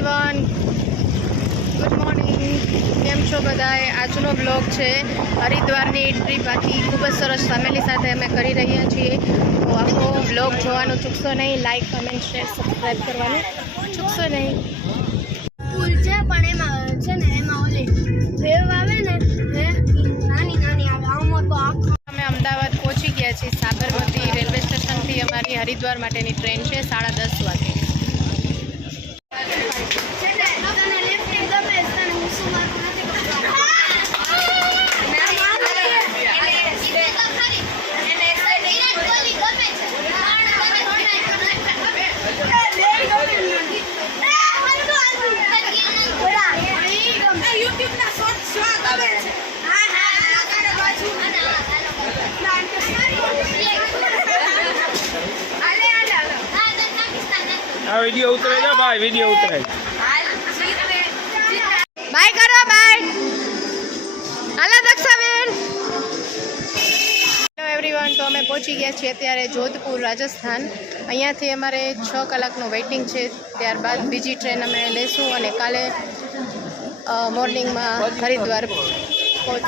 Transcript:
Everyone, good morning. કેમ છો બધાએ? આજનો બ્લોગ છે હરિદ્વારની ટ્રીપ. આખી ખૂબ જ સરસ ફેમિલી સાથે અમે કરી રહ્યા છીએ. તો આખો બ્લોગ જોવાનું ચૂકશો નહીં. લાઇક, કમેન્ટ, શેર, સબસ્ક્રાઈબ કરવાનું ચૂકશો નહીં. પુલ છે પણ એમાં છે ને એમાં ઓલી વેવ આવે ને નાની નાની આવે. આમાં તો આખો અમે અમદાવાદ પહોંચી ગયા છીએ. સાબરમતી રેલવે સ્ટેશનથી અમારી હરિદ્વાર માટેની ટ્રેન છે 10:30 વાગે. આ વિડિયો ઉતરે છે ભાઈ, વિડિયો ઉતરે. બાય કરો, બાય. હાલો દક્ષાબેન. હેલો એવરીવન, તો અમે પહોંચી ગયા છીએ અત્યારે જોધપુર, રાજસ્થાન. અહીંયાથી અમારે 6 કલાકનું વેઇટિંગ છે. ત્યારબાદ બીજી ટ્રેન અમે લઈશું અને કાલે મોર્નિંગમાં હરિદ્વાર પહોંચ